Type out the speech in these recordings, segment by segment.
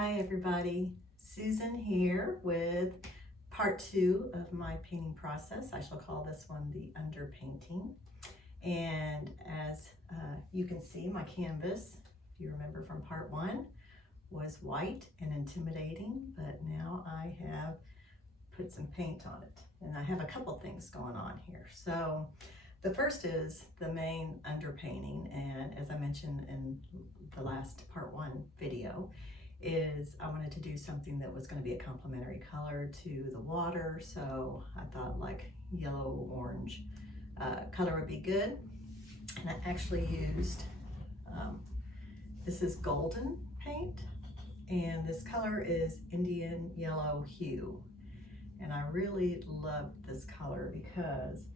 Hi everybody, Susan here with part 2 of my painting process. I shall call this one the underpainting. And as you can see, my canvas, if you remember from part 1, was white and intimidating, but now I have put some paint on it. And I have a couple things going on here. So the first is the main underpainting, and as I mentioned in the last part 1 video, is I wanted to do something that was going to be a complementary color to the water, so I thought like yellow orange color would be good. And I actually used this is golden paint, and this color is Indian yellow hue, and I really love this color because,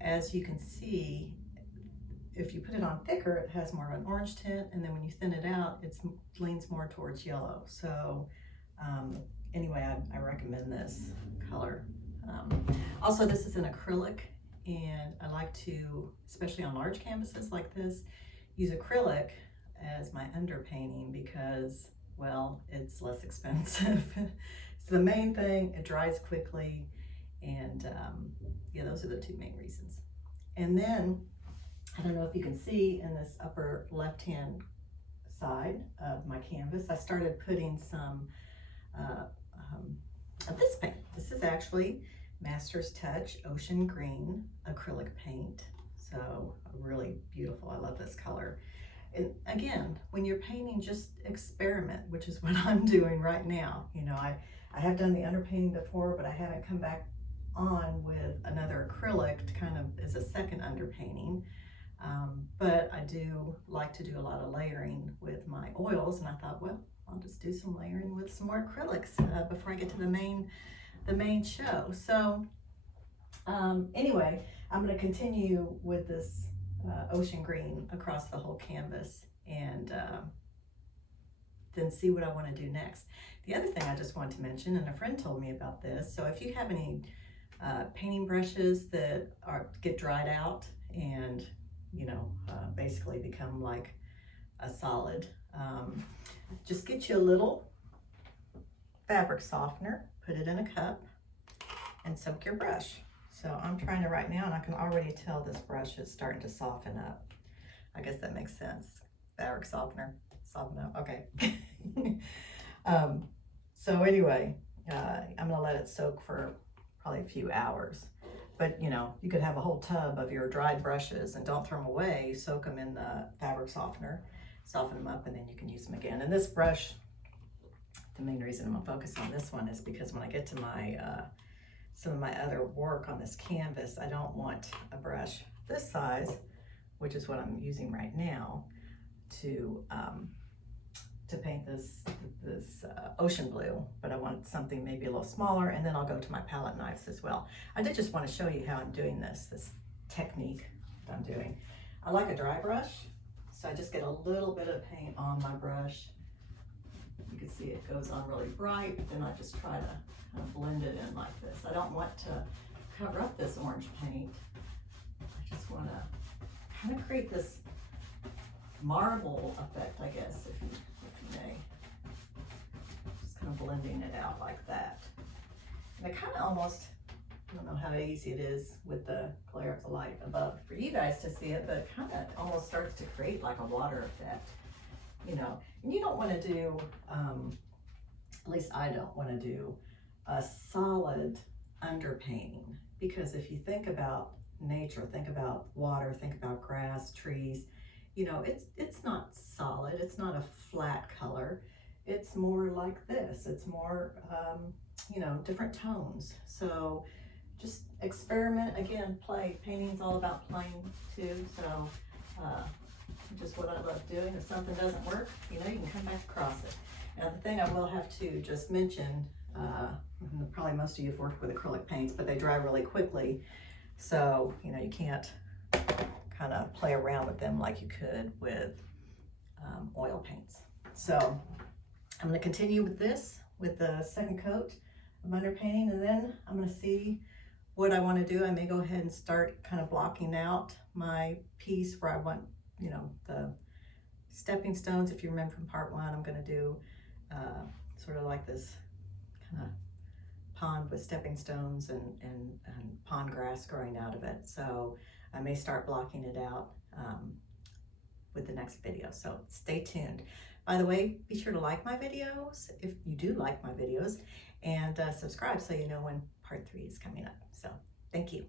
as you can see, if you put it on thicker, it has more of an orange tint, and then when you thin it out, it leans more towards yellow. So anyway, I recommend this color. Also, this is an acrylic, and I like to, especially on large canvases like this, use acrylic as my underpainting because, well, it's less expensive. It's the main thing, it dries quickly, and yeah, those are the two main reasons. And then, I don't know if you can see in this upper left-hand side of my canvas, I started putting some of this paint. This is actually Master's Touch Ocean Green acrylic paint. So really beautiful. I love this color. And again, when you're painting, just experiment, which is what I'm doing right now. You know, I have done the underpainting before, but I haven't come back on with another acrylic to kind of as a second underpainting. But I do like to do a lot of layering with my oils, and I thought, well, I'll just do some layering with some more acrylics before I get to the main show. So anyway, I'm going to continue with this ocean green across the whole canvas, and then see what I want to do next. The other thing I just wanted to mention, and a friend told me about this, so if you have any painting brushes that get dried out and basically become like a solid, just get you a little fabric softener, put it in a cup, and soak your brush. So I'm trying to right now, and I can already tell this brush is starting to soften up. I guess that makes sense. Fabric softener, soften up, okay. So anyway, I'm gonna let it soak for probably a few hours. But you could have a whole tub of your dried brushes and don't throw them away, soak them in the fabric softener, soften them up, and then you can use them again. And this brush, the main reason I'm gonna focus on this one is because when I get to my some of my other work on this canvas, I don't want a brush this size, which is what I'm using right now, to paint this ocean blue, but I want something maybe a little smaller, and then I'll go to my palette knives as well. I did just want to show you how I'm doing this technique that I'm doing. I like a dry brush, so I just get a little bit of paint on my brush. You can see it goes on really bright, but then I just try to kind of blend it in like this. I don't want to cover up this orange paint. I just want to kind of create this marble effect, I guess, if you may. Just kind of blending it out like that. And it kind of almost, I don't know how easy it is with the glare of the light above for you guys to see it, but it kind of almost starts to create like a water effect, And you don't want to do, at least I don't want to do a solid underpainting, because if you think about nature, think about water, think about grass, trees, it's not solid, it's not a flat color, it's more like this, it's more different tones. So just experiment, again, play. Painting's all about playing too, so just what I love doing. If something doesn't work, you can come back across it. Now the thing I will have to just mention, probably most of you have worked with acrylic paints, but they dry really quickly, so you can't kind of play around with them like you could with oil paints. So I'm going to continue with this, with the second coat of underpainting, and then I'm going to see what I want to do. I may go ahead and start kind of blocking out my piece where I want, the stepping stones. If you remember from part 1, I'm going to do sort of like this kind of pond with stepping stones and pond grass growing out of it. So I may start blocking it out with the next video. So stay tuned. By the way, be sure to like my videos if you do like my videos, and subscribe so you know when part 3 is coming up. So thank you.